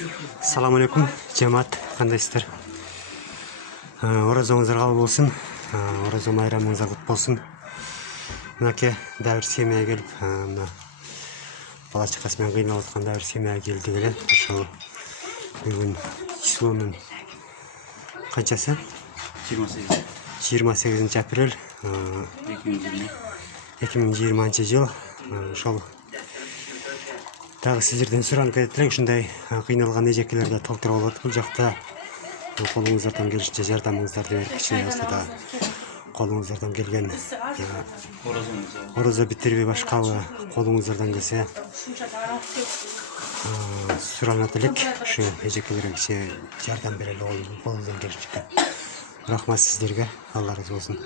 Assalamu alaikum, жамаат, кандайсыздар? Оразаңыздар кабыл болсун. Ораза майрамыңыздар кут болсун. Мынаке да бир семья келип, мына бала чакасы менен кыйналып аткан да бир семья келди эле. Ошол бүгүн числонун канчасы? 28 апрель 2020 жыл. Ошол дагы сиздерден суранып кетет элек, ушундай кыйналган эжекелерди толтуруп алып бул жакта колуңуздардан келишинче жардамыңыздарды берип, кичине болсо да колуңуздардан келген ораза битирбей башкабы колуңуздардан келсе суранат элек, ушу эжекелерге кичине жардам берели колуңуздан келишинче. Рахмат сиздерге, Алла разы болсун.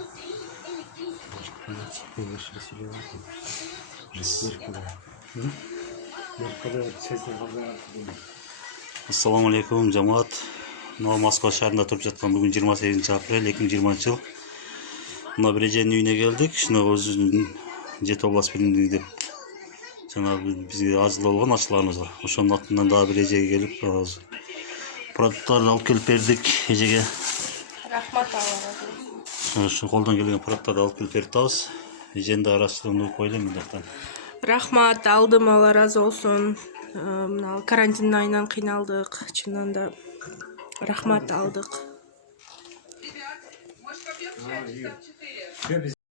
Assalamu alaikum, жамаат. Москва шаарында туруп жаткан бүгүн 28 апрель 2020 жыл. Мына бир эженин үйүнө келдик. Ушуна өзүнүн Жети область биримдиги деп жана бизге ажыл болгон ачылганыбызга. Ошонун атынан дагы бир эжеге келип, продукттарды алып келип бердик эжеге. Рахмат, Алла разы болсун. Ошо колдон келген продукттарды алып келип берип атабыз. Эжени да ырашчылыгын угуп коелу мындактан. Рахмат, алдым, Алла разы болсун. Мына карантин айынан кыйналдык, чынынан да рахмат алдык.